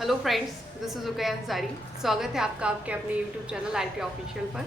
Hello friends, this is Rukaiya Ansari. स्वागत है आपका आपके अपने यूट्यूब चैनल आईटी ऑफिशियल पर।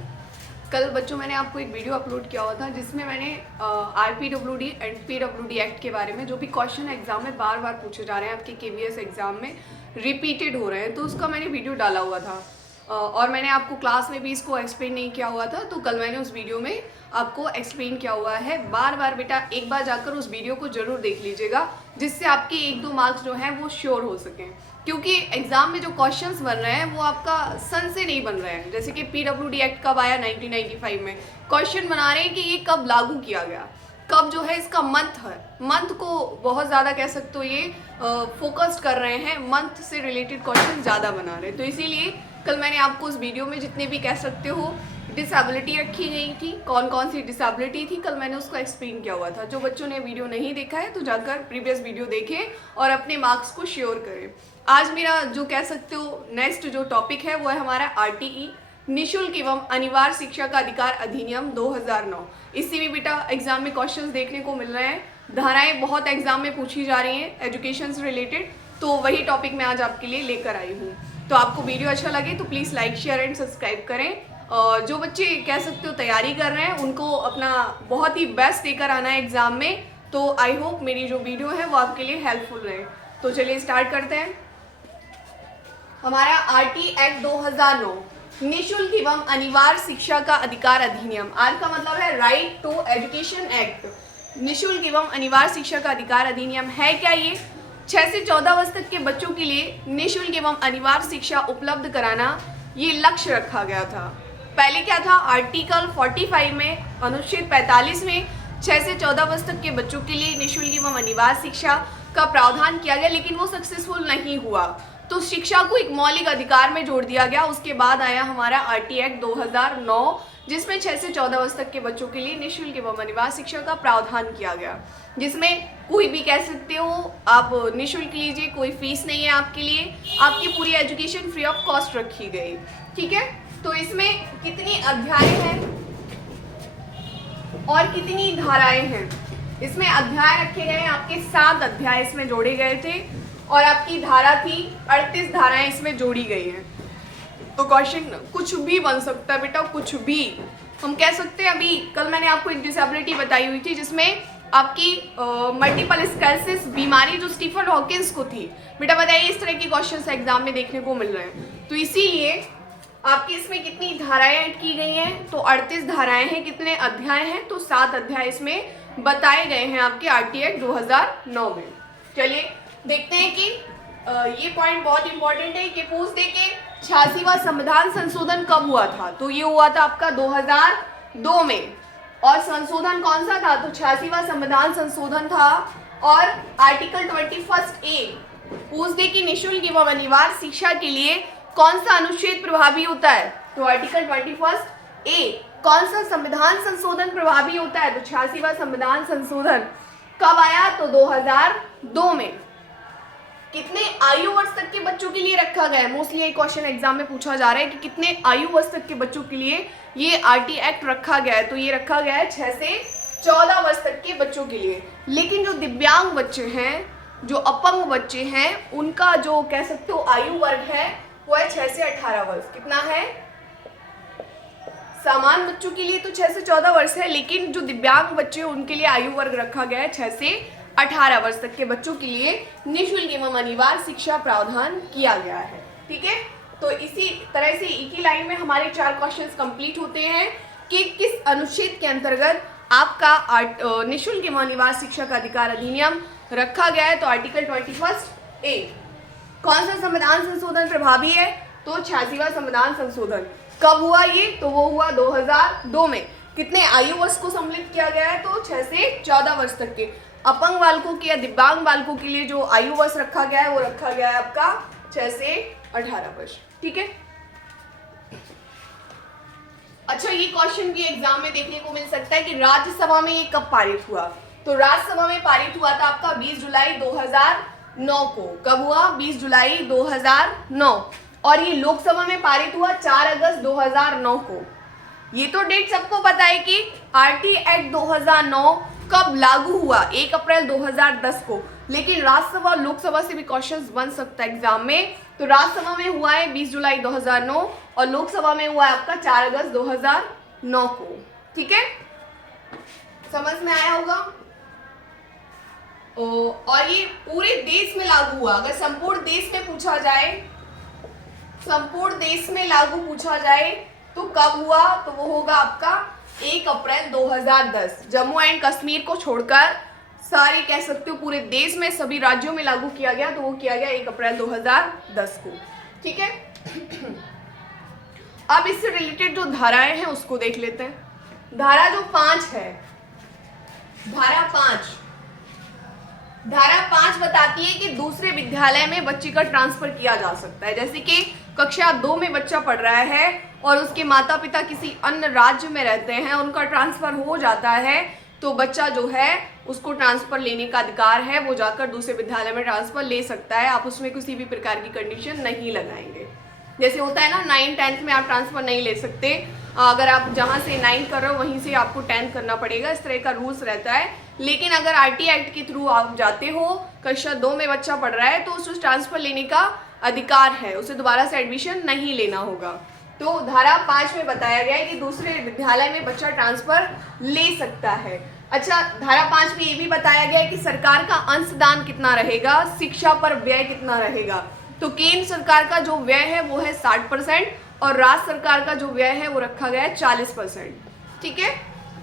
कल बच्चों मैंने आपको एक वीडियो अपलोड किया हुआ था जिसमें मैंने आरपीडब्ल्यूडी एंड पीडब्ल्यूडी एक्ट के बारे में जो भी क्वेश्चन एग्जाम में बार बार पूछे जा रहे हैं, आपके केवीएस एग्जाम में रिपीटेड हो रहे हैं, तो उसका मैंने वीडियो डाला हुआ था। और मैंने आपको क्लास में भी इसको एक्सप्लेन नहीं किया हुआ था, तो कल मैंने उस वीडियो में आपको एक्सप्लेन किया हुआ है। बार बार बेटा एक बार जाकर उस वीडियो को जरूर देख लीजिएगा, जिससे आपके 1-2 मार्क्स जो हैं वो श्योर हो सकें। क्योंकि एग्जाम में जो क्वेश्चंस बन रहे हैं वो आपका सन से नहीं बन रहे हैं। जैसे कि पीडब्ल्यूडी एक्ट कब आया 1995 में, क्वेश्चन बना रहे हैं कि ये कब लागू किया गया, कब जो है इसका मंथ है, मंथ को बहुत ज़्यादा कह सकते हो ये फोकस्ड कर रहे हैं, मंथ से रिलेटेड क्वेश्चन ज़्यादा बना रहे हैं। तो इसीलिए कल मैंने आपको उस वीडियो में जितने भी कह सकते हो डिसेबिलिटी रखी गई थी, कौन कौन सी डिसेबिलिटी थी, कल मैंने उसको एक्सप्लेन किया हुआ था। जो बच्चों ने वीडियो नहीं देखा है तो जाकर प्रीवियस वीडियो देखें और अपने मार्क्स को श्योर करें। आज मेरा जो कह सकते हो नेक्स्ट जो टॉपिक है वो है हमारा आरटीई, निःशुल्क एवं अनिवार्य शिक्षा का अधिकार अधिनियम 2009। इससे भी बेटा एग्जाम में क्वेश्चंस देखने को मिल रहे हैं, धाराएं बहुत एग्जाम में पूछी जा रही हैं एजुकेशन से रिलेटेड, तो वही टॉपिक मैं आज आपके लिए लेकर आई हूँ। तो आपको वीडियो अच्छा लगे तो please like share and subscribe करें। और जो बच्चे कह सकते हो तैयारी कर रहे हैं उनको अपना बहुत ही बेस्ट देकर आना है एग्जाम में, तो आई होप मेरी जो वीडियो है वो आपके लिए हेल्पफुल रहे। तो चलिए स्टार्ट करते हैं। हमारा आरटी एक्ट 2009 निःशुल्क एवं अनिवार्य शिक्षा का अधिकार अधिनियम, आर का मतलब है राइट टू एजुकेशन एक्ट। निःशुल्क एवं अनिवार्य शिक्षा का अधिकार अधिनियम है क्या? ये 6 से 14 वर्ष तक के बच्चों के लिए निःशुल्क एवं अनिवार्य शिक्षा उपलब्ध कराना ये लक्ष्य रखा गया था। पहले क्या था? आर्टिकल 45 में अनुच्छेद 45 में 6 से 14 वर्ष तक के बच्चों के लिए निःशुल्क एवं अनिवार्य शिक्षा का प्रावधान किया गया, लेकिन वो सक्सेसफुल नहीं हुआ, तो शिक्षा को एक मौलिक अधिकार में जोड़ दिया गया। उसके बाद आया हमारा आरटी एक्ट 2009, जिसमें 6 से 14 वर्ष तक के बच्चों के लिए निःशुल्क एवं अनिवार्य शिक्षा का प्रावधान किया गया, जिसमें कोई भी कह सकते हो आप निःशुल्क लीजिए, कोई फीस नहीं है आपके लिए, आपकी पूरी एजुकेशन फ्री ऑफ कॉस्ट रखी गई। ठीक है, तो इसमें कितनी अध्याय हैं और कितनी धाराएं हैं? इसमें अध्याय रखे गए हैं आपके 7 अध्याय इसमें जोड़े गए थे, और आपकी धारा थी 38 धाराएं इसमें जोड़ी गई हैं। तो क्वेश्चन कुछ भी बन सकता है बेटा, कुछ भी हम कह सकते हैं। अभी कल मैंने आपको एक डिसेबिलिटी बताई हुई थी जिसमें आपकी मल्टीपल स्क्लेरोसिस बीमारी जो स्टीफन हॉकिंस को थी। बेटा बताइए, इस तरह के क्वेश्चंस एग्जाम में देखने को मिल रहे हैं, तो इसीलिए आपकी इसमें कितनी धाराएं ऐड की गई हैं? तो 38 धाराएं हैं। कितने अध्याय हैं? तो 7 अध्याय इसमें बताए गए हैं आपके आरटी एक्ट 2009 में। चलिए देखते हैं कि ये पॉइंट बहुत इंपॉर्टेंट है कि पूछ दे के 86वां संविधान संशोधन कब हुआ था? तो ये हुआ था आपका 2002 में। और संशोधन कौन सा था? तो 86वां संविधान संशोधन था। और आर्टिकल 21A पूछ दे कि निःशुल्क एवं अनिवार्य शिक्षा के लिए कौन सा अनुच्छेद प्रभावी होता है? तो आर्टिकल 21A। कौन सा संविधान संशोधन प्रभावी होता है? तो 86वां संविधान संशोधन कब आया? तो 2002 में। कितने आयु वर्ष तक के बच्चों के लिए रखा गया है? मोस्टली ये क्वेश्चन एग्जाम में पूछा जा रहा है कि कितने आयु वर्ष तक के बच्चों के लिए ये आरटी एक्ट रखा गया है? तो ये रखा गया है 6 से 14 वर्ष तक के बच्चों के लिए। लेकिन जो दिव्यांग बच्चे हैं, जो अपंग बच्चे हैं, उनका जो कह सकते हो आयु वर्ग है वो है 6 से 18 वर्ष। कितना है? सामान्य बच्चों के लिए तो 6 से 14 वर्ष है, लेकिन जो दिव्यांग बच्चे हैं उनके लिए आयु वर्ग रखा गया है 6 से 18 वर्ष तक के बच्चों के लिए निःशुल्क एवं अनिवार्य शिक्षा प्रावधान किया गया है। ठीक है, तो इसी तरह से एक ही लाइन में हमारे 4 क्वेश्चंस कंप्लीट होते हैं कि किस अनुच्छेद के अंतर्गत आपका निःशुल्क एवं अनिवार्य शिक्षा का अधिकार अधिनियम रखा गया है। तो आर्टिकल 21A। कौन सा संविधान संशोधन प्रभावी है? तो 86वां संविधान संशोधन। कब हुआ ये? तो वो हुआ 2002 में। कितने आयु वर्ष को सम्मिलित किया गया है? तो 6 से 14 वर्ष तक के अपंग बालकों के या दिव्यांग बालकों के लिए जो आयु वर्ष रखा गया है वो रखा गया है आपका 6 से 18 वर्ष। ठीक है, अच्छा ये क्वेश्चन भी एग्जाम में देखने को मिल सकता है कि राज्यसभा में ये कब पारित हुआ? तो राज्यसभा में पारित हुआ था आपका 20 जुलाई 2009 को। कब हुआ? 20 जुलाई 2009। और ये लोकसभा में पारित हुआ 4 अगस्त 2009 को। ये तो डेट सबको पता है कि आरटी एक्ट 2009 कब लागू हुआ? 1 अप्रैल 2010 को। लेकिन राज्यसभा और लोकसभा से भी क्वेश्चंस बन सकता है एग्जाम में। तो राज्यसभा में हुआ है 20 जुलाई 2009 और लोकसभा में हुआ है आपका 4 अगस्त 2009 को। ठीक है, समझ में आया होगा। और ये पूरे देश में लागू हुआ। अगर संपूर्ण देश में पूछा जाए, संपूर्ण देश में लागू पूछा जाए तो कब हुआ, तो वो होगा आपका 1 अप्रैल 2010। जम्मू एंड कश्मीर को छोड़कर सारे कह सकते हो पूरे देश में सभी राज्यों में लागू किया गया, तो वो किया गया 1 अप्रैल 2010 को। ठीक है, अब इससे रिलेटेड जो धाराएं हैं उसको देख लेते हैं। धारा जो 5 है, धारा 5 बताती है कि दूसरे विद्यालय में बच्चे का ट्रांसफर किया जा सकता है। जैसे कि कक्षा 2 में बच्चा पढ़ रहा है और उसके माता पिता किसी अन्य राज्य में रहते हैं, उनका ट्रांसफर हो जाता है, तो बच्चा जो है उसको ट्रांसफर लेने का अधिकार है, वो जाकर दूसरे विद्यालय में ट्रांसफर ले सकता है। आप उसमें किसी भी प्रकार की कंडीशन नहीं लगाएंगे। जैसे होता है ना 9th 10th में आप ट्रांसफर नहीं ले सकते, अगर आप जहाँ से 9th कर रहे हो वहीं से आपको 10th करना पड़ेगा, इस तरह का रूल्स रहता है। लेकिन अगर आरटी एक्ट के थ्रू आप जाते हो, कक्षा 2 में बच्चा पढ़ रहा है, तो उसे ट्रांसफर लेने का अधिकार है, उसे दोबारा से एडमिशन नहीं लेना होगा। तो धारा 5 में बताया गया है कि दूसरे विद्यालय में बच्चा ट्रांसफर ले सकता है। अच्छा, धारा 5 में ये भी बताया गया है कि सरकार का अंशदान कितना रहेगा, शिक्षा पर व्यय कितना रहेगा। तो केंद्र सरकार का जो व्यय है वो है 60% और राज्य सरकार का जो व्यय है वो रखा गया है 40%। ठीक है,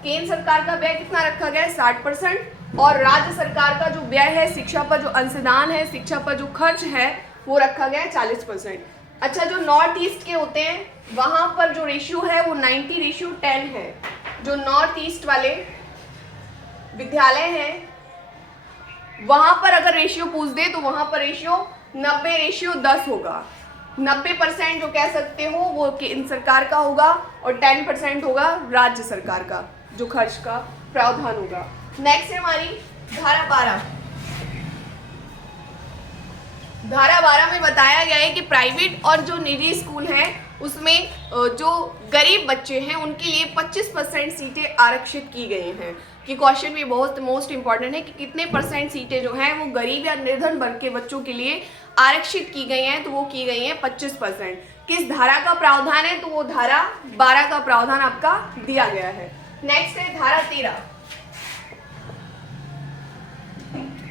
केंद्र सरकार का व्यय कितना रखा गया है 60% और राज्य सरकार का जो व्यय है, शिक्षा पर जो अंशदान है, शिक्षा पर जो खर्च है वो रखा गया है 40%। अच्छा, जो नॉर्थ ईस्ट के होते हैं वहां पर जो रेशियो है वो 90:10 है। जो नॉर्थ ईस्ट वाले विद्यालय हैं वहां पर अगर रेशियो पूछ दे तो वहां पर रेशियो 90:10 होगा। 90% जो कह सकते हो वो केंद्र सरकार का होगा और 10% होगा राज्य सरकार का जो खर्च का प्रावधान होगा। नेक्स्ट है हमारी धारा 12। धारा 12 में बताया गया है कि प्राइवेट और जो निजी स्कूल हैं उसमें जो गरीब बच्चे हैं उनके लिए 25% सीटें आरक्षित की गई हैं। कि क्वेश्चन भी बहुत मोस्ट इंपॉर्टेंट है कि कितने % सीटें जो हैं वो गरीब या निर्धन वर्ग के बच्चों के लिए आरक्षित की गई हैं, तो वो की गई हैं 25%। किस धारा का प्रावधान है, तो वो धारा 12 का प्रावधान आपका दिया गया है। नेक्स्ट है धारा 13।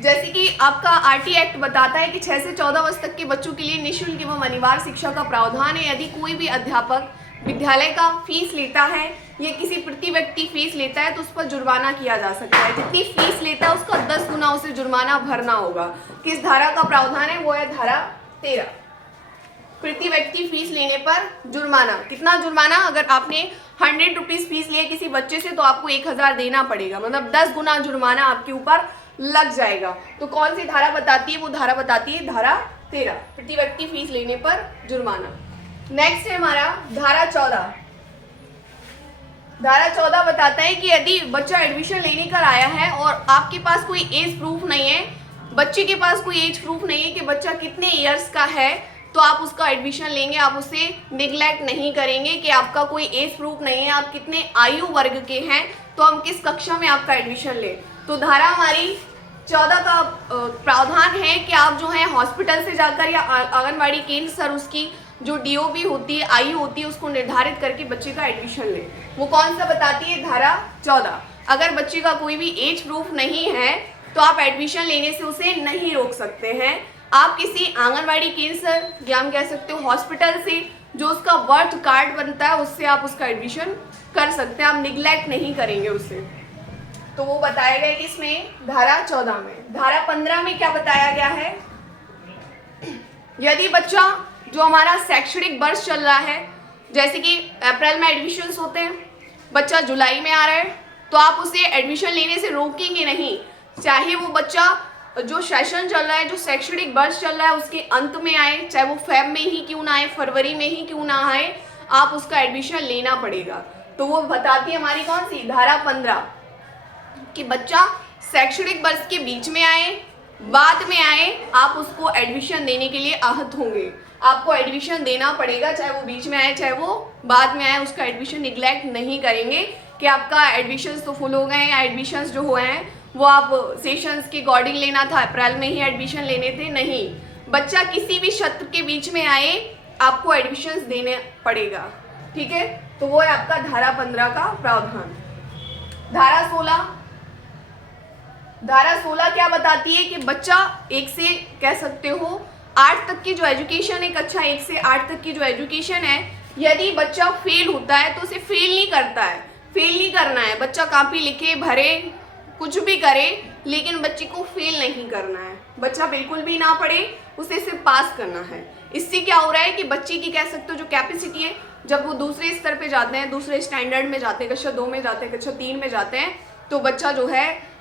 जैसे कि आपका आरटी एक्ट बताता है कि 6 से 14 वर्ष तक के बच्चों के लिए निःशुल्क एवं अनिवार्य शिक्षा का प्रावधान है। यदि कोई भी अध्यापक विद्यालय का फीस लेता है या किसी प्रति व्यक्ति फीस लेता है तो उस पर जुर्माना किया जा सकता है। जितनी फीस लेता है उसका 10 गुना उसे जुर्माना भरना होगा। किस धारा का प्रावधान है, वो है धारा 13। प्रति व्यक्ति फीस लेने पर जुर्माना। कितना जुर्माना, अगर आपने 100 रुपीज फीस लिए किसी बच्चे से तो आपको 1000 देना पड़ेगा, मतलब 10 गुना जुर्माना आपके ऊपर लग जाएगा। तो कौन सी धारा बताती है, वो धारा बताती है धारा 13, प्रति व्यक्ति फीस लेने पर जुर्माना। नेक्स्ट है हमारा धारा 14। धारा 14 बताता है कि यदि बच्चा एडमिशन लेने कर आया है और आपके पास कोई एज प्रूफ नहीं है, बच्चे के पास कोई एज प्रूफ नहीं है कि बच्चा कितने इयर्स का है, तो आप उसका एडमिशन लेंगे। आप उसे निगलेक्ट नहीं करेंगे कि आपका कोई एज प्रूफ नहीं है, आप कितने आयु वर्ग के हैं, तो हम किस कक्षा में आपका एडमिशन लें। तो धारा हमारी 14 का प्रावधान है कि आप जो है हॉस्पिटल से जाकर या आंगनबाड़ी केंद्र सर उसकी जो डीओबी होती है, आयु होती है, उसको निर्धारित करके बच्चे का एडमिशन लें। वो कौन सा बताती है, धारा 14। अगर बच्चे का कोई भी एज प्रूफ नहीं है तो आप एडमिशन लेने से उसे नहीं रोक सकते हैं। आप किसी आंगनबाड़ी केंद्र सर या हम कह सकते हो हॉस्पिटल से जो उसका बर्थ कार्ड बनता है उससे आप उसका एडमिशन कर सकते हैं, आप निगलेक्ट नहीं करेंगे उसे। तो वो बताया गया कि इसमें धारा 14 में। धारा 15 में क्या बताया गया है, यदि बच्चा जो हमारा शैक्षणिक वर्ष चल रहा है, जैसे कि अप्रैल में एडमिशन्स होते हैं, बच्चा जुलाई में आ रहा है, तो आप उसे एडमिशन लेने से रोकेंगे नहीं। चाहे वो बच्चा जो सेशन चल रहा है, जो शैक्षणिक वर्ष चल रहा है उसके अंत में आए, चाहे वो फेब में ही क्यों ना आए, फरवरी में ही क्यों ना आए, आप उसका एडमिशन लेना पड़ेगा। तो वो बताती है हमारी कौन सी, धारा 15, कि बच्चा शैक्षणिक वर्ष के बीच में आए, बाद में आए, आप उसको एडमिशन देने के लिए आहत होंगे। आपको एडमिशन देना पड़ेगा, चाहे वो बीच में आए चाहे वो बाद में आए, उसका एडमिशन निगलेक्ट नहीं करेंगे कि आपका एडमिशन्स तो फुल हो गए हैं या एडमिशन्स जो हुए हैं वो आप सेशंस के अकॉर्डिंग लेना था, अप्रैल में ही एडमिशन लेने थे, नहीं, बच्चा किसी भी सत्र के बीच में आए आपको एडमिशन्स देने पड़ेगा, ठीक है। तो वो है आपका धारा 15 का प्रावधान। धारा 16 क्या बताती है कि बच्चा 1 से कह सकते हो 8 तक की जो एजुकेशन है, कक्षा 1 से 8 तक की जो एजुकेशन है, यदि बच्चा फेल होता है तो उसे फेल नहीं करता है, फेल नहीं करना है। बच्चा कॉपी लिखे भरे कुछ भी करे, लेकिन बच्चे को फेल नहीं करना है। बच्चा बिल्कुल भी ना पढ़े, उसे सिर्फ पास करना है। इससे क्या हो रहा है कि बच्चे की कह सकते हो जो कैपेसिटी है, जब वो दूसरे स्तर पे जाते हैं, दूसरे स्टैंडर्ड में जाते हैं, कक्षा 2 में जाते हैं, कक्षा 3 में जाते हैं, तो बच्चा जो है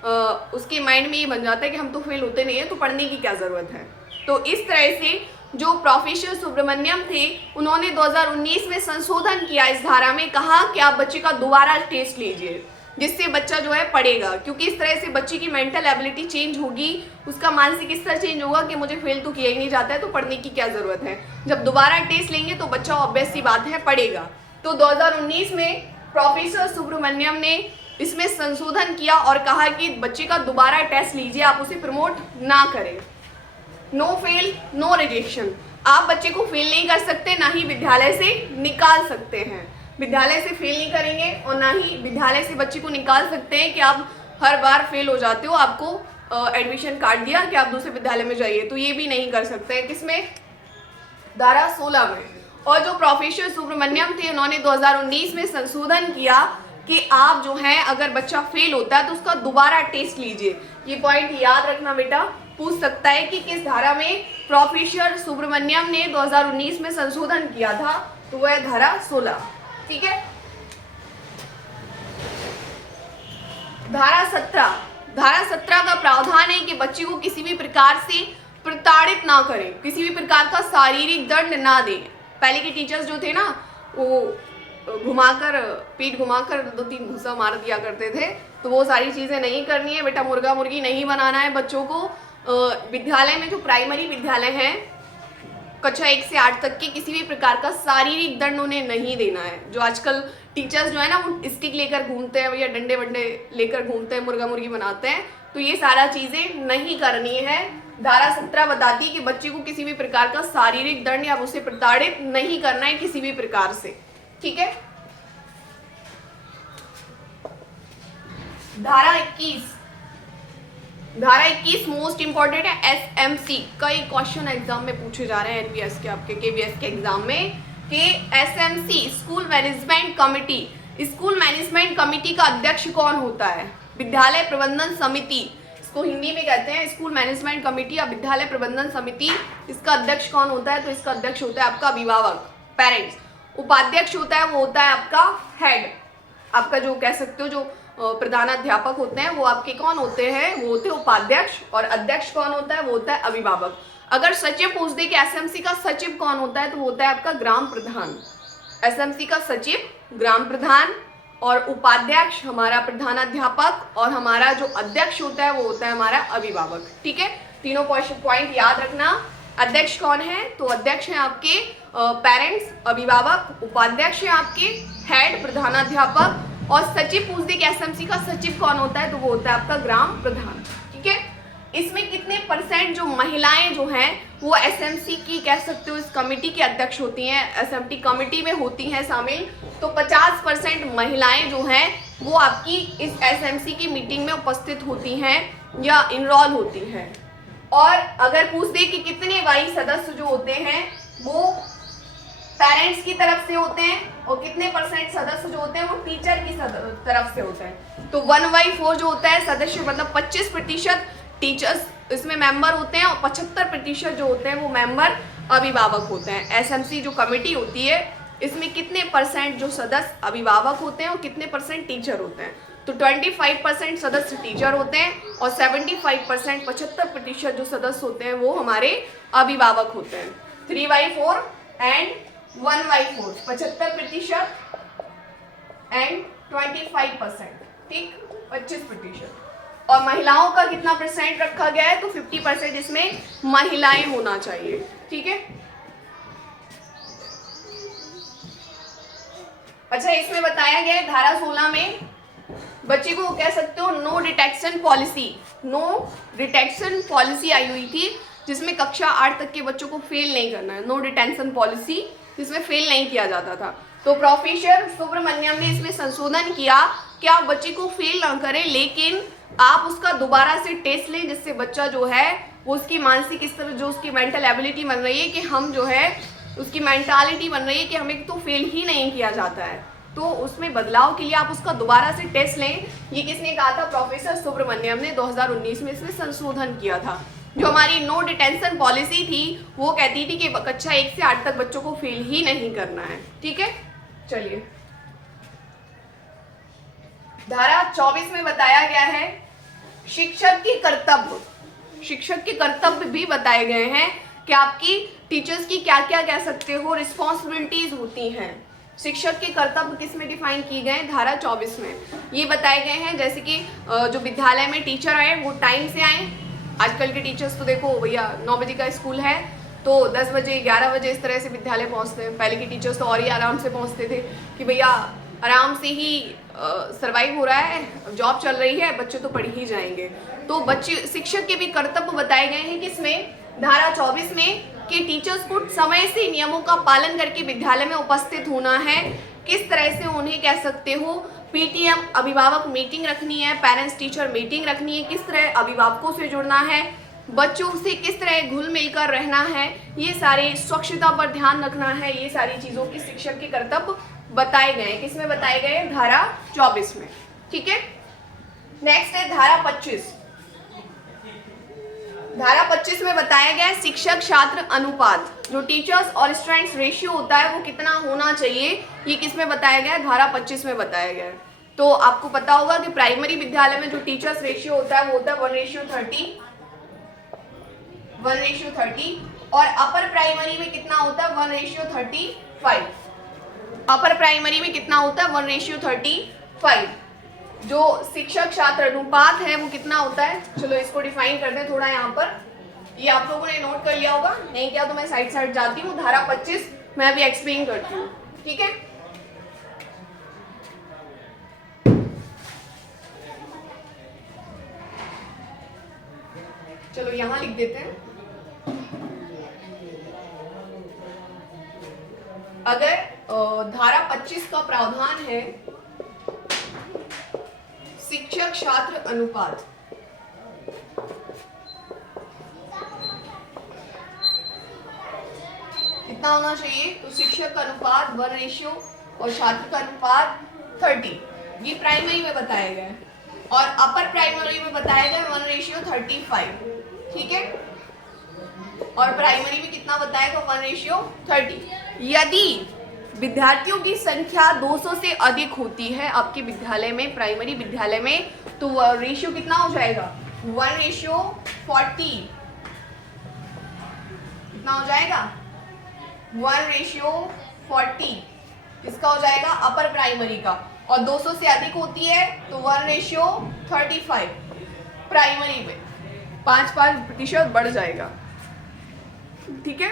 उसके माइंड में ये बन जाता है कि हम तो फेल होते नहीं है, तो पढ़ने की क्या ज़रूरत है। तो इस तरह से जो प्रोफेसर सुब्रमण्यम थे, उन्होंने 2019 में संशोधन किया इस धारा में, कहा कि आप बच्चे का दोबारा टेस्ट लीजिए, जिससे बच्चा जो है पढ़ेगा, क्योंकि इस तरह से बच्चे की मेंटल एबिलिटी चेंज होगी, उसका मानसिक स्तर चेंज होगा कि मुझे फेल तो किया ही नहीं जाता है, तो पढ़ने की क्या ज़रूरत है। जब दोबारा टेस्ट लेंगे तो बच्चा ऑब्वियस सी बात है पढ़ेगा। तो 2019 में प्रोफेसर सुब्रमण्यम ने इसमें संशोधन किया और कहा कि बच्चे का दोबारा टेस्ट लीजिए, आप उसे प्रमोट ना करें। नो फेल नो रिजेक्शन, आप बच्चे को फेल नहीं कर सकते, ना ही विद्यालय से निकाल सकते हैं। विद्यालय से फेल नहीं करेंगे और ना ही विद्यालय से बच्चे को निकाल सकते हैं कि आप हर बार फेल हो जाते हो, आपको एडमिशन काट दिया कि आप दूसरे विद्यालय में जाइए, तो ये भी नहीं कर सकते हैं। किसमें? धारा 16 में। और जो प्रोफेसर सुब्रमण्यम थे, उन्होंने 2019 में संशोधन किया कि आप जो है अगर बच्चा फेल होता है तो उसका दोबारा टेस्ट लीजिए। ये पॉइंट याद रखना बेटा, पूछ सकता है कि किस धारा में प्रोफेसर सुब्रमण्यम ने 2019 में संशोधन किया था, तो वह धारा 16, ठीक है। धारा 17 का प्रावधान है कि बच्चे को किसी भी प्रकार से प्रताड़ित ना करें, किसी भी प्रकार का शारीरिक दंड ना दें। पहले के टीचर्स जो थे ना, वो पीठ घुमाकर 2-3 घुसा मार दिया करते थे, तो वो सारी चीज़ें नहीं करनी है बेटा। मुर्गा मुर्गी नहीं बनाना है बच्चों को। विद्यालय में जो प्राइमरी विद्यालय हैं, कक्षा 1 से 8 तक के, किसी भी प्रकार का शारीरिक दंड उन्हें नहीं देना है। जो आजकल टीचर्स जो है ना, वो स्टिक लेकर घूमते हैं या डंडे वंडे लेकर घूमते हैं, मुर्गा मुर्गी बनाते हैं, तो ये सारा चीज़ें नहीं करनी है। धारा 17 बताती है कि बच्चे को किसी भी प्रकार का शारीरिक दंड या उसे प्रताड़ित नहीं करना है किसी भी प्रकार से, ठीक है। धारा 21 मोस्ट इंपॉर्टेंट है। एसएमसी कई क्वेश्चन एग्जाम में पूछे जा रहे हैं, एनवीएस के, आपके केवीएस के एग्जाम में, कि SMC school management committee, school management committee का अध्यक्ष कौन होता है? विद्यालय प्रबंधन समिति, इसको हिंदी में कहते हैं स्कूल मैनेजमेंट कमेटी या विद्यालय प्रबंधन समिति। इसका अध्यक्ष कौन होता है? तो इसका अध्यक्ष होता है आपका अभिभावक, पेरेंट्स। उपाध्यक्ष होता है, वो होता है आपका हेड, आपका जो कह सकते हो जो प्रधानाध्यापक होते हैं, वो आपके कौन होते हैं? वो होते हैं उपाध्यक्ष। और अध्यक्ष कौन होता है? वो होता है अभिभावक। अगर सचिव पूछ दे कि एसएमसी का सचिव कौन होता है, तो वो होता है आपका ग्राम प्रधान। एसएमसी का सचिव ग्राम प्रधान, और उपाध्यक्ष हमारा प्रधानाध्यापक, और हमारा जो अध्यक्ष होता है वो होता है हमारा अभिभावक, ठीक है। तीनों पॉइंट याद रखना। अध्यक्ष कौन है? तो अध्यक्ष है आपके पेरेंट्स, अभिभावक। उपाध्यक्ष है आपके हेड, प्रधानाध्यापक। और सचिव पूछ दे कि एसएमसी का सचिव कौन होता है, तो वो होता है आपका ग्राम प्रधान, ठीक है। इसमें कितने % जो महिलाएं जो हैं वो एसएमसी की कह सकते हो इस कमेटी की अध्यक्ष होती हैं, एसएमटी कमेटी में होती हैं शामिल, तो 50% महिलाएं जो हैं वो आपकी इस एसएमसी की मीटिंग में उपस्थित होती हैं या इनरोल होती हैं। और अगर पूछ दे कि कितने वाई सदस्य जो होते हैं वो पेरेंट्स की तरफ से होते हैं, और कितने % सदस्य जो होते हैं वो टीचर की तरफ से होते हैं, तो 1/4 जो होता है सदस्य, मतलब 25% टीचर्स इसमें मेंबर होते हैं, और 75% जो होते हैं वो मेंबर अभिभावक होते हैं। एसएमसी जो कमेटी होती है, इसमें कितने % जो सदस्य अभिभावक होते हैं और कितने % टीचर होते हैं? तो 25% सदस्य टीचर होते हैं, और 75% 75% जो सदस्य होते हैं वो हमारे अभिभावक होते हैं। 3/4 एंड 1/4, 75% एंड 25%, ठीक, 25%। और महिलाओं का कितना % रखा गया है? तो 50% इसमें महिलाएं होना चाहिए, ठीक है। अच्छा, इसमें बताया गया है धारा 16 में बच्चे को कह सकते हो नो डिटेक्शन पॉलिसी आई हुई थी, जिसमें कक्षा 8 तक के बच्चों को फेल नहीं करना है। नो डिटेंशन पॉलिसी, जिसमें फेल नहीं किया जाता था। तो प्रोफेसर सुब्रमण्यम ने इसमें संशोधन किया कि आप बच्चे को फेल ना करें, लेकिन आप उसका दोबारा से टेस्ट लें, जिससे बच्चा जो है वो उसकी मानसिक स्तर, जो उसकी मेंटल एबिलिटी बन रही है कि हम जो है उसकी मेंटालिटी बन रही है कि हमें तो फेल ही नहीं किया जाता है, तो उसमें बदलाव के लिए आप उसका दोबारा से टेस्ट लें। ये किसने कहा था? प्रोफेसर सुब्रमण्यम ने 2019 में इसमें संशोधन किया था। जो हमारी नो डिटेंशन पॉलिसी थी वो कहती थी कि कक्षा 1 से 8 तक बच्चों को फेल ही नहीं करना है। ठीक है, चलिए धारा 24 में बताया गया है शिक्षक के कर्तव्य भी बताए गए हैं कि आपकी टीचर्स की क्या क्या कह सकते हो रिस्पॉन्सिबिलिटीज होती हैं। शिक्षक के कर्तव्य किस में डिफाइन किए गए? धारा 24 में ये बताए गए हैं, जैसे कि जो विद्यालय में टीचर आए वो टाइम से आए। आजकल के टीचर्स तो देखो भैया 9 बजे का स्कूल है तो 10 बजे 11 बजे इस तरह से विद्यालय पहुंचते हैं। पहले के टीचर्स तो और ही आराम से पहुंचते थे कि भैया आराम से ही सरवाइव हो रहा है, जॉब चल रही है, बच्चे तो पढ़ ही जाएंगे। तो बच्चे शिक्षक के भी कर्तव्य बताए गए हैं किसमें? धारा 24 में, कि टीचर्स को समय से नियमों का पालन करके विद्यालय में उपस्थित होना है। किस तरह से उन्हें कह सकते हो पीटीएम अभिभावक मीटिंग रखनी है, पेरेंट्स टीचर मीटिंग रखनी है, किस तरह अभिभावकों से जुड़ना है, बच्चों से किस तरह घुल मिलकर रहना है, ये सारे स्वच्छता पर ध्यान रखना है, ये सारी चीज़ों की शिक्षक के कर्तव्य बताए गए हैं। किसमें बताए गए? धारा 24 में। ठीक है, नेक्स्ट है धारा 25। धारा 25 में बताया गया है शिक्षक छात्र अनुपात, जो टीचर्स और स्टूडेंट्स रेशियो होता है वो कितना होना चाहिए, ये किस में बताया गया है? धारा 25 में बताया गया है। तो आपको पता होगा कि प्राइमरी विद्यालय में जो टीचर्स रेशियो होता है वो होता है 1:30, 1:30, और अपर प्राइमरी में कितना होता है? 1:35। अपर प्राइमरी में कितना होता है? 1:35। जो शिक्षक छात्र अनुपात है वो कितना होता है? चलो इसको डिफाइन कर दें थोड़ा यहाँ पर। ये आप लोगों ने नोट कर लिया होगा, नहीं किया तो मैं साइड जाती हूँ। धारा 25 मैं अभी एक्सप्लेन करती हूँ। ठीक है, चलो यहाँ लिख देते हैं। अगर धारा 25 का प्रावधान है शिक्षक छात्र अनुपात, कितना होना चाहिए? तो शिक्षक का अनुपात 1 और छात्र का अनुपात 30, ये प्राइमरी में बताया गया है, और अपर प्राइमरी में बताया गया 1:35। ठीक है, और प्राइमरी में कितना बताएगा? 1:30। यदि विद्यार्थियों की संख्या 200 से अधिक होती है आपके विद्यालय में, प्राइमरी विद्यालय में, तो रेशियो कितना हो जाएगा? 1:40। कितना हो जाएगा? 1:40 इसका हो जाएगा अपर प्राइमरी का, और 200 से अधिक होती है तो 1:35 प्राइमरी में 5% बढ़ जाएगा। ठीक है,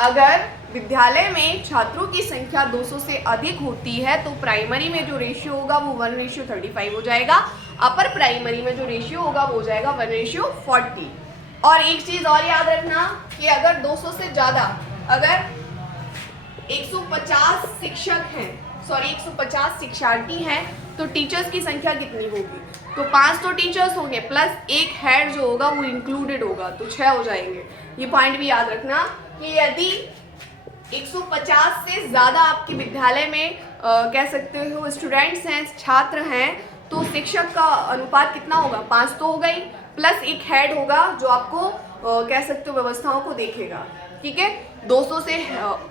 अगर विद्यालय में छात्रों की संख्या 200 से अधिक होती है तो प्राइमरी में जो रेशियो होगा वो 1:35 हो जाएगा, अपर प्राइमरी में जो रेशियो होगा वो हो जाएगा 1:40। और एक चीज और याद रखना कि अगर 200 से ज्यादा, अगर 150 शिक्षक हैं, 150 शिक्षार्थी हैं, तो टीचर्स की संख्या कितनी होगी? तो 5 तो टीचर्स होंगे प्लस एक हेड जो होगा वो इंक्लूडेड होगा, तो 6 हो जाएंगे। ये पॉइंट भी याद रखना कि यदि 150 से ज़्यादा आपके विद्यालय में कह सकते हो स्टूडेंट्स हैं, छात्र हैं, तो शिक्षक का अनुपात कितना होगा? 5 तो होगा ही, प्लस एक हेड होगा जो आपको कह सकते हो व्यवस्थाओं को देखेगा। ठीक है, 200 से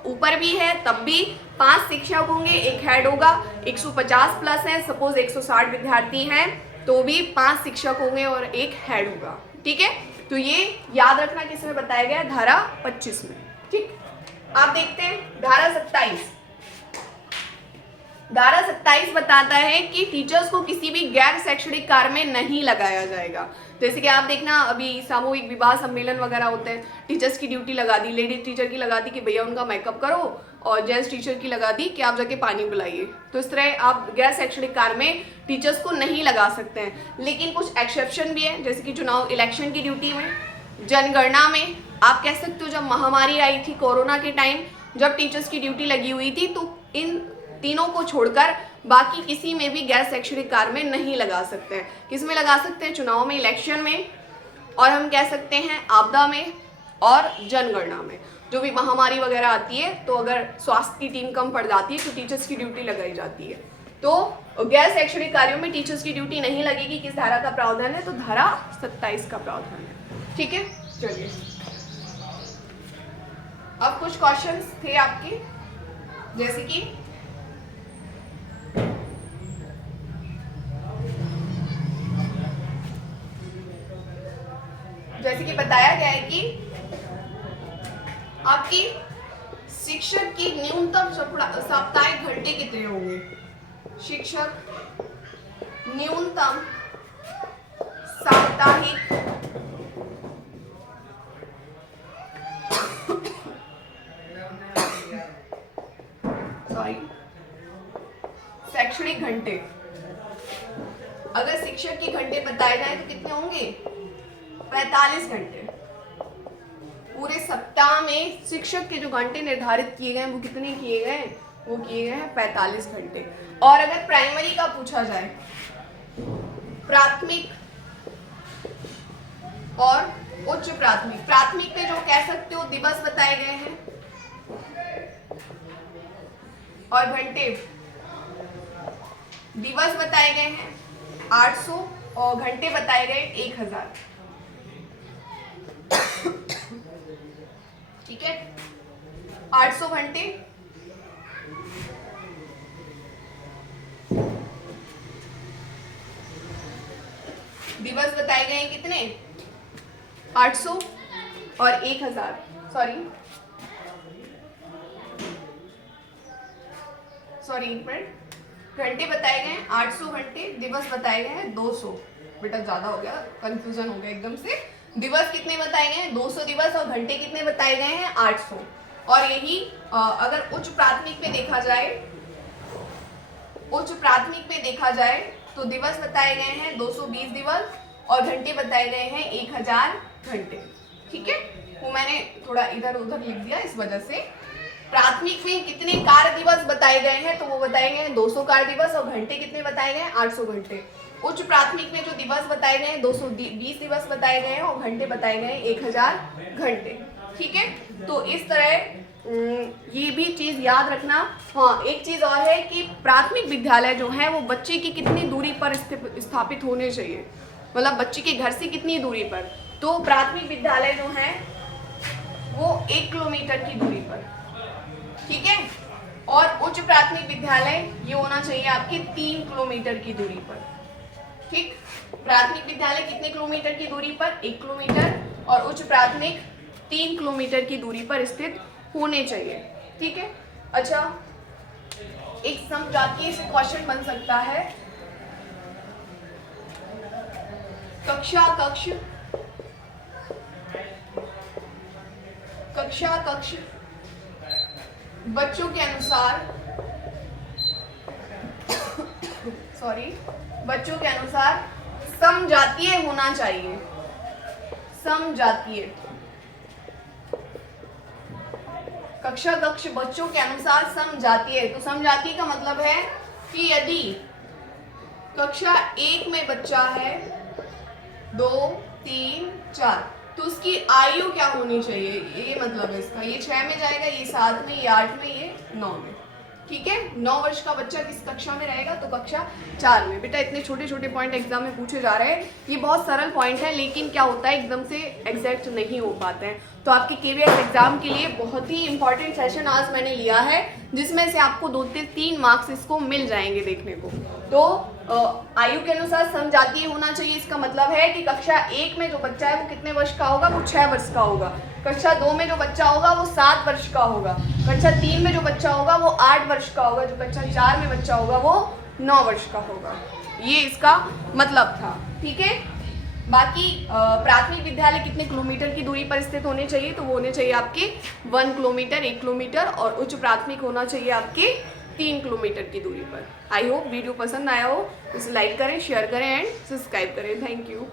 ऊपर भी है तब भी 5 शिक्षक होंगे, एक हेड होगा। 150 प्लस है, सपोज 160 विद्यार्थी हैं तो भी 5 शिक्षक होंगे और एक हेड होगा। ठीक है, तो ये याद रखना किसमें बताया गया? धारा 25 में। ठीक, आप देखते हैं धारा 27। धारा 27 बताता है कि टीचर्स को किसी भी गैर शैक्षणिक कार्य में नहीं लगाया जाएगा। जैसे कि आप देखना अभी सामूहिक विवाह सम्मेलन वगैरह होते हैं, टीचर्स की ड्यूटी लगा दी, लेडीज टीचर की लगा दी कि भैया उनका मेकअप करो, और जेंट्स टीचर की लगा दी कि आप जाके पानी पिलाइए। तो इस तरह आप गैर शैक्षणिक कार्य में टीचर्स को नहीं लगा सकते हैं। लेकिन कुछ एक्सेप्शन भी है, जैसे कि चुनाव इलेक्शन की ड्यूटी में, जनगणना में, आप कह सकते हो जब महामारी आई थी कोरोना के टाइम, जब टीचर्स की ड्यूटी लगी हुई थी, तो इन तीनों को छोड़कर बाकी किसी में भी गैर शैक्षणिक कार्य में नहीं लगा सकते हैं। किस में लगा सकते हैं? चुनाव में, इलेक्शन में, और हम कह सकते हैं आपदा में और जनगणना में। जो भी महामारी वगैरह आती है तो अगर स्वास्थ्य की टीम कम पड़ जाती है तो टीचर्स की ड्यूटी लगाई जाती है। तो गैर शैक्षणिक कार्यों में टीचर्स की ड्यूटी नहीं लगेगी। किस धारा का प्रावधान है? तो धारा 27 का प्रावधान है। ठीक है, चलिए अब कुछ क्वेश्चंस थे आपके, जैसे कि बताया गया है कि आपकी शिक्षक की न्यूनतम साप्ताहिक घंटे कितने होंगे? शिक्षक न्यूनतम साप्ताहिक शैक्षणिक घंटे, अगर शिक्षक के घंटे बताए जाए तो कितने होंगे? 45 घंटे। पूरे सप्ताह में शिक्षक के जो घंटे निर्धारित किए गए वो कितने किए गए? वो किए गए हैं 45 घंटे। और अगर प्राइमरी का पूछा जाए, प्राथमिक और उच्च प्राथमिक, प्राथमिक में जो कह सकते हो दिवस बताए गए हैं और घंटे, दिवस बताए गए हैं 800 और घंटे बताए गए 1000। ठीक है, 800 घंटे, दिवस बताए गए हैं कितने? 800 और 1000, सॉरी एक मिनट, घंटे बताए गए हैं 800 घंटे, दिवस बताए गए हैं 200। बेटा ज्यादा हो गया, कंफ्यूजन हो गया एकदम से। दिवस कितने बताए गए हैं? 200 दिवस, और घंटे कितने बताए गए हैं? 800। और यही अगर उच्च प्राथमिक में देखा जाए, उच्च प्राथमिक में देखा जाए तो दिवस बताए गए हैं 220 दिवस और घंटे बताए गए हैं 1000 घंटे। ठीक है, वो मैंने थोड़ा इधर उधर लिख दिया इस वजह से। प्राथमिक में कितने कार्य दिवस बताए गए हैं? तो वो बताए गए हैं 200 कार्य दिवस और घंटे कितने बताए गए हैं? 800 घंटे। उच्च प्राथमिक में जो दिवस बताए गए हैं 220 दिवस बताए गए हैं और घंटे बताए गए हैं 1000 घंटे। ठीक है, तो इस तरह ये भी चीज याद रखना। हाँ, एक चीज और है कि प्राथमिक विद्यालय जो है वो बच्चे की कितनी दूरी पर स्थापित होने चाहिए, मतलब बच्चे के घर से कितनी दूरी पर। तो प्राथमिक विद्यालय जो है वो 1 किलोमीटर की दूरी पर। ठीक है, और उच्च प्राथमिक विद्यालय ये होना चाहिए आपके 3 किलोमीटर की दूरी पर। ठीक, प्राथमिक विद्यालय कितने किलोमीटर की दूरी पर? 1 किलोमीटर, और उच्च प्राथमिक 3 किलोमीटर की दूरी पर स्थित होने चाहिए। ठीक है, अच्छा एक समजातीय से क्वेश्चन बन सकता है, कक्षा कक्ष बच्चों के अनुसार बच्चों के अनुसार समजातीय होना चाहिए। समजातीय, कक्षा कक्ष बच्चों के अनुसार समजातीय। तो समजातीय का मतलब है कि यदि कक्षा 1 में बच्चा है 2, 3, 4, तो उसकी आयु क्या होनी चाहिए? ये मतलब है इसका, ये 6 में जाएगा, ये 7 में, ये 8 में, ये 9 में। ठीक है, 9 वर्ष का बच्चा किस कक्षा में रहेगा? तो कक्षा 4 में। बेटा इतने छोटे छोटे पॉइंट एग्जाम में पूछे जा रहे हैं, ये बहुत सरल पॉइंट है, लेकिन क्या होता है एकदम से एग्जैक्ट नहीं हो पाते हैं। तो आपके केवीएस एग्जाम के लिए बहुत ही इंपॉर्टेंट सेशन आज मैंने लिया है, जिसमें से आपको 2 से 3 मार्क्स इसको मिल जाएंगे देखने को। तो आयु के अनुसार समजातीय होना चाहिए, इसका मतलब है कि कक्षा 1 में जो बच्चा है वो कितने वर्ष का होगा? वो 6 वर्ष का होगा। कक्षा 2 में जो बच्चा होगा वो 7 वर्ष का होगा। कक्षा 3 में जो बच्चा होगा वो 8 वर्ष का होगा। जो कक्षा 4 में बच्चा होगा वो 9 वर्ष का होगा। ये इसका मतलब था। ठीक है, बाकी प्राथमिक विद्यालय कितने किलोमीटर की दूरी पर स्थित होने चाहिए, तो वो होने चाहिए आपके 1 किलोमीटर, 1 किलोमीटर, और उच्च प्राथमिक होना चाहिए आपके 3 किलोमीटर की दूरी पर। आई होप वीडियो पसंद आया हो, इसे लाइक करें, शेयर करें एंड सब्सक्राइब करें। Thank you.